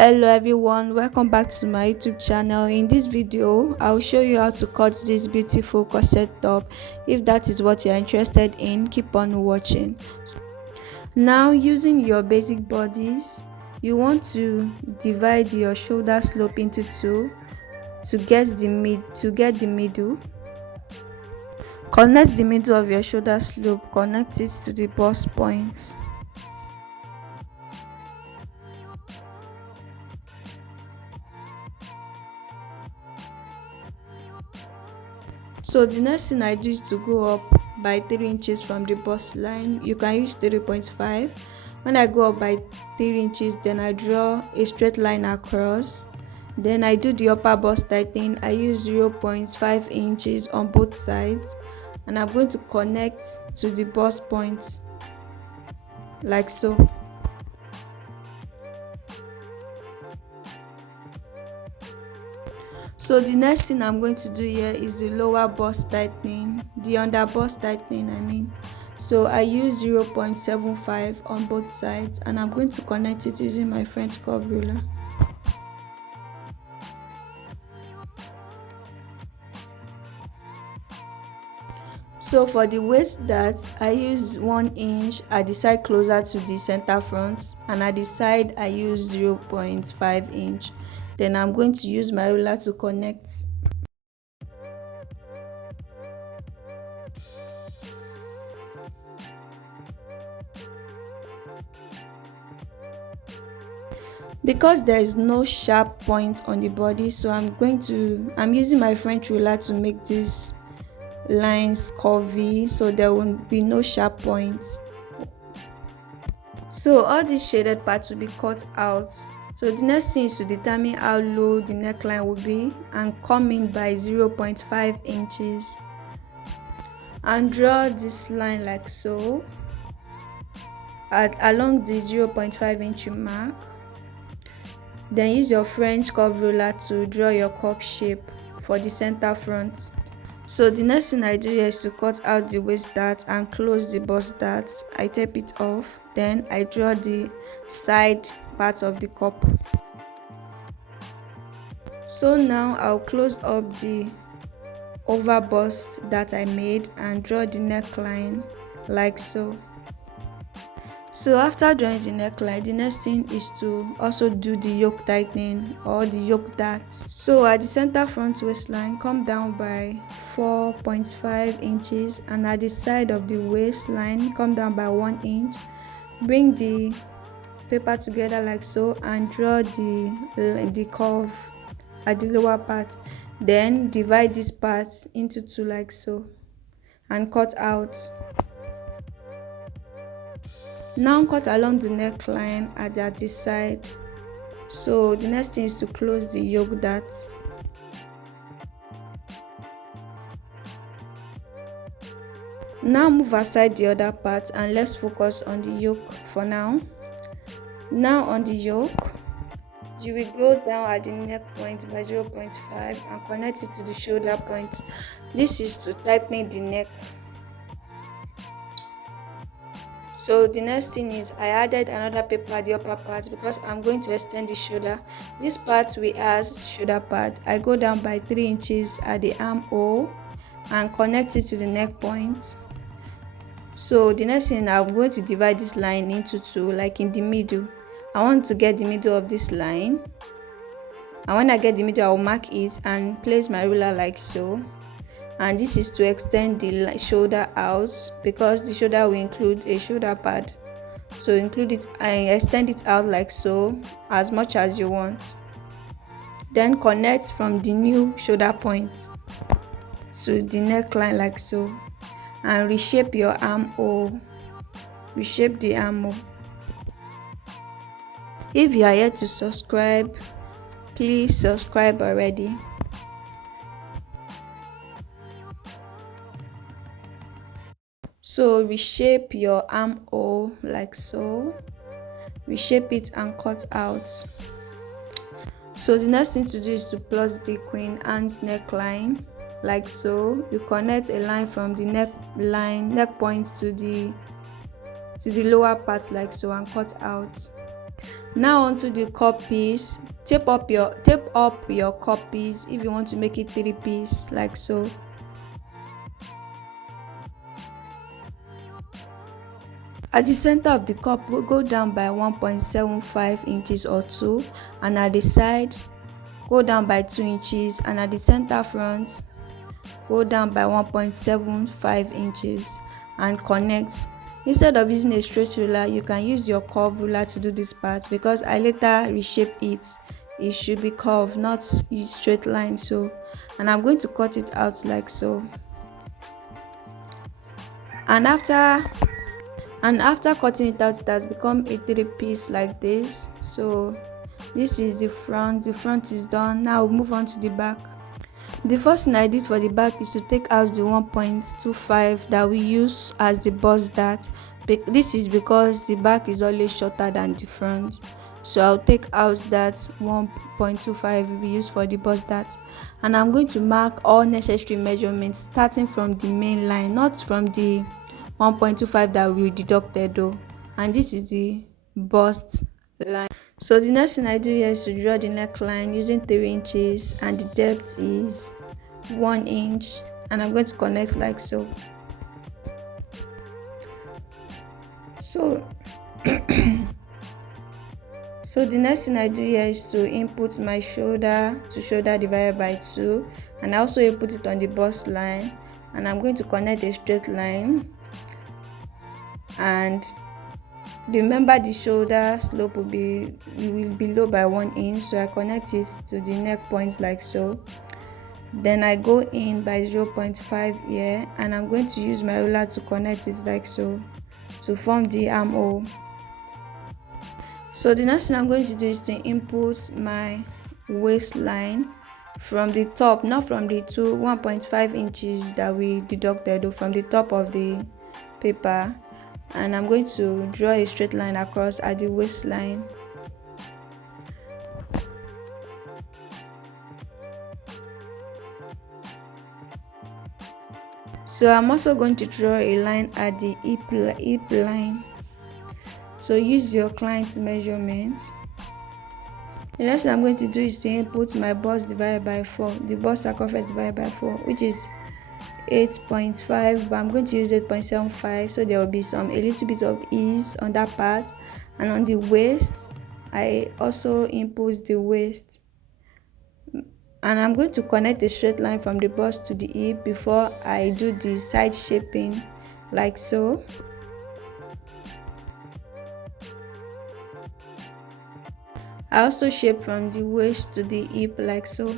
Hello everyone, welcome back to my YouTube channel. In this video I'll show you how to cut this beautiful corset top. If that is what you're interested in, keep on watching. Now, using your basic bodies, you want to divide your shoulder slope into two to get the middle. Connect the middle of your shoulder slope, connect it to the bust point. So the next thing I do is to go up by 3 inches from the bust line. You can use 3.5. When I go up by 3 inches, then I draw a straight line across. Then I do the upper bust tightening. I use 0.5 inches on both sides, and I'm going to connect to the bust point like so. So the next thing I'm going to do here is the lower bust tightening, the under bust tightening I mean. So I use 0.75 on both sides, and I'm going to connect it using my French curve ruler. So for the waist dart, I use 1 inch at the side closer to the center front, and at the side I use 0.5 inch. Then I'm going to use my ruler to connect. Because there is no sharp point on the body, so I'm using my French ruler to make these lines curvy, so there will be no sharp points. So all these shaded parts will be cut out. So the next thing is to determine how low the neckline will be and come in by 0.5 inches and draw this line like so along the 0.5 inch mark. Then use your French curve ruler to draw your cup shape for the center front. So the next thing I do here is to cut out the waist dart and close the bust dart. I tape it off, then I draw the side part of the cup. So now I'll close up the over bust that I made and draw the neckline like so. So after drawing the neckline, the next thing is to also do the yoke tightening or the yoke darts. So at the center front waistline, come down by 4.5 inches, and at the side of the waistline, come down by 1 inch. Bring the paper together like so and draw the curve at the lower part. Then divide these parts into two like so and cut out. Now cut along the neckline at this side. So the next thing is to close the yoke dart. Now move aside the other part and let's focus on the yoke for now. Now on the yoke, you will go down at the neck point by 0.5 and connect it to the shoulder point. This is to tighten the neck. So the next thing is I added another paper at the upper part because I'm going to extend the shoulder. This part we as shoulder pad. I go down by 3 inches at the armhole and connect it to the neck point. So the next thing, I'm going to divide this line into two, like in the middle. I want to get the middle of this line, and when I get the middle, I will mark it and place my ruler like so. And this is to extend the shoulder out because the shoulder will include a shoulder pad. So include it and extend it out like so as much as you want. Then connect from the new shoulder point to the neckline like so, and reshape your armhole. Reshape the armhole. If you are yet to subscribe, please subscribe already. So reshape your armhole like so. Reshape it and cut out. So the next thing to do is to plus the queen ant neckline like so. You connect a line from the neck point to the lower part like so and cut out. Now onto the cup piece. Tape up your cup piece if you want to make it 3 piece like so. At the center of the cup, we'll go down by 1.75 inches or 2, and at the side go down by 2 inches, and at the center front go down by 1.75 inches and connect. Instead of using a straight ruler, you can use your curve ruler to do this part, because I later reshape it. It should be curved, not use straight line. So, and I'm going to cut it out like so. And after cutting it out, it has become a 3 piece like this. So this is the front is done. Now we'll move on to the back. The first thing I did for the back is to take out the 1.25 that we use as the bust dart. This is because the back is always shorter than the front, so I'll take out that 1.25 we use for the bust dart, and I'm going to mark all necessary measurements starting from the main line, not from the 1.25 that we deducted though. And this is the bust line. So the next thing I do here is to draw the neckline using 3 inches, and the depth is 1 inch, and I'm going to connect like so. So so the next thing I do here is to input my shoulder to shoulder divided by 2, and I also input it on the bust line, and I'm going to connect a straight line. And remember, the shoulder slope will be low by 1 inch, so I connect it to the neck points like so. Then I go in by 0.5 here, and I'm going to use my ruler to connect it like so to form the armhole. So the next thing I'm going to do is to input my waistline from the top, not from the 1.5 inches that we deducted, or from the top of the paper, and I'm going to draw a straight line across at the waistline. So I'm also going to draw a line at the hip line. So use your client's measurement. The next thing I'm going to do is to input my bust divided by 4, the bust circumference divided by 4, which is 8.5, but I'm going to use 8.75, so there will be a little bit of ease on that part. And on the waist, I also input the waist, and I'm going to connect a straight line from the bust to the hip before I do the side shaping like so. I also shape from the waist to the hip like so.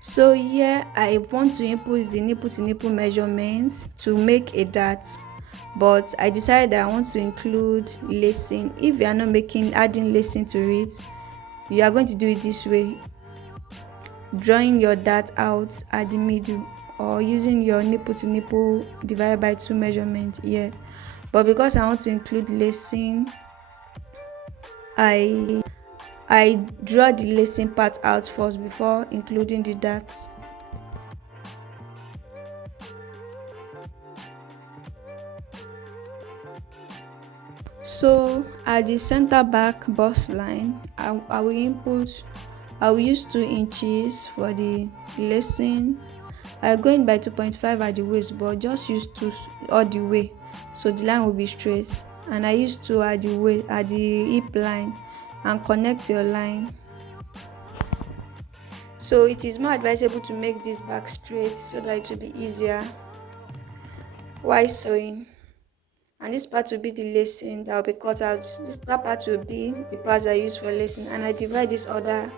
So here I want to input the nipple to nipple measurements to make a dart, but I decided that I want to include lacing. If you are not adding lacing to it, you are going to do it this way, drawing your dart out at the middle, or using your nipple to nipple divided by 2 measurement here. But because I want to include lacing, I draw the lacing part out first before including the darts. So at the center back bust line, I will use 2 inches for the lacing. I go in by 2.5 at the waist, but just use 2 all the way, so the line will be straight. And I use 2 at the hip line, and connect your line. So it is more advisable to make this back straight so that it will be easier while sewing. And this part will be the lacing that will be cut out. That part will be the parts I use for lacing, and I divide this other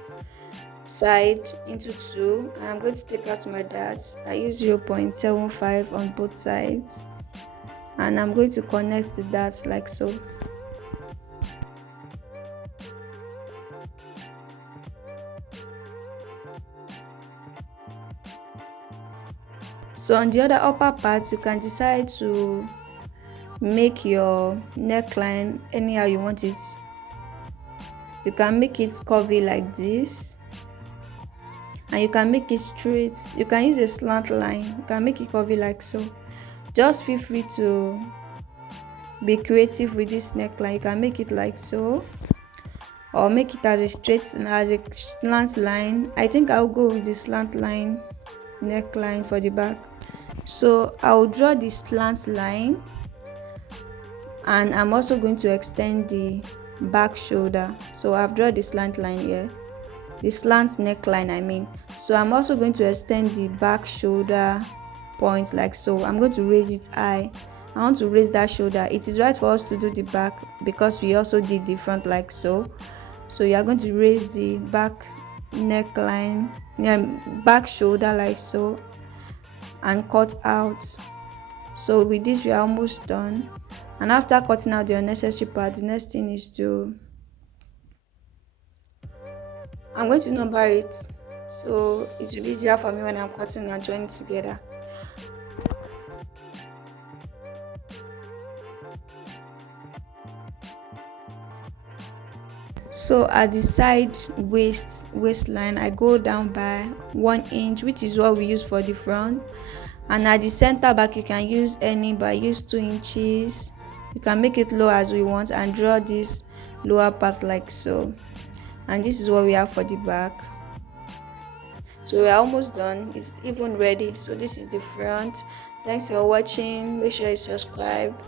side into 2, and I'm going to take out my darts. I use 0.75 on both sides, and I'm going to connect the darts like so. So on the other upper part, you can decide to make your neckline anyhow you want it. You can make it curvy like this, and you can make it straight. You can use a slant line, you can make it curvy like so. Just feel free to be creative with this neckline. You can make it like so, or make it as a slant line. I think I'll go with the slant line neckline for the back. So I'll draw the slant line, and I'm also going to extend the back shoulder. So I've drawn the slant line here, the slant neckline I mean. So I'm also going to extend the back shoulder point like so. I'm going to raise it high. I want to raise that shoulder. It is right for us to do the back because we also did the front like so. So you are going to raise the back neckline, yeah, back shoulder like so, and cut out. So with this we are almost done. And after cutting out the unnecessary part, the next thing is to, I'm going to number it, so it will be easier for me when I'm cutting and joining together. So at the side waistline, I go down by 1 inch, which is what we use for the front. And at the center back, you can use any, but I use 2 inches. You can make it low as we want and draw this lower part like so. And this is what we have for the back. So we're almost done. It's even ready. So this is the front. Thanks for watching. Make sure you subscribe.